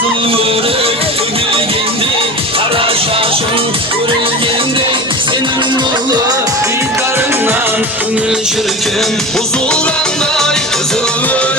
Kızıl yürek tügülgendi, kara şaşın görülgendi. Senin nurlu diydarından gönül şirkin, huzuranda kızıl yürek.